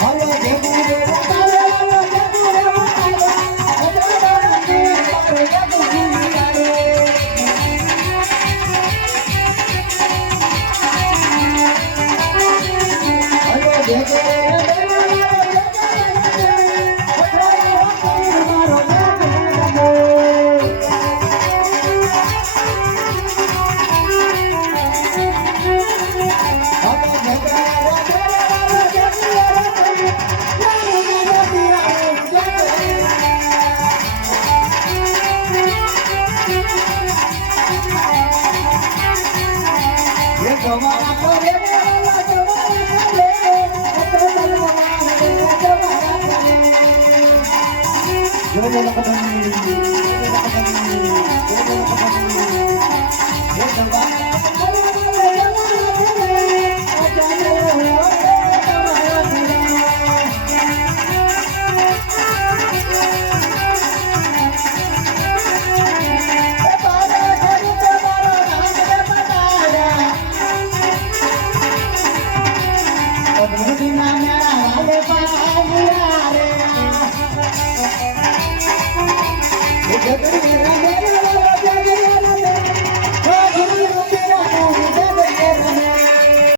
ভালো দেবুরে રે બાલો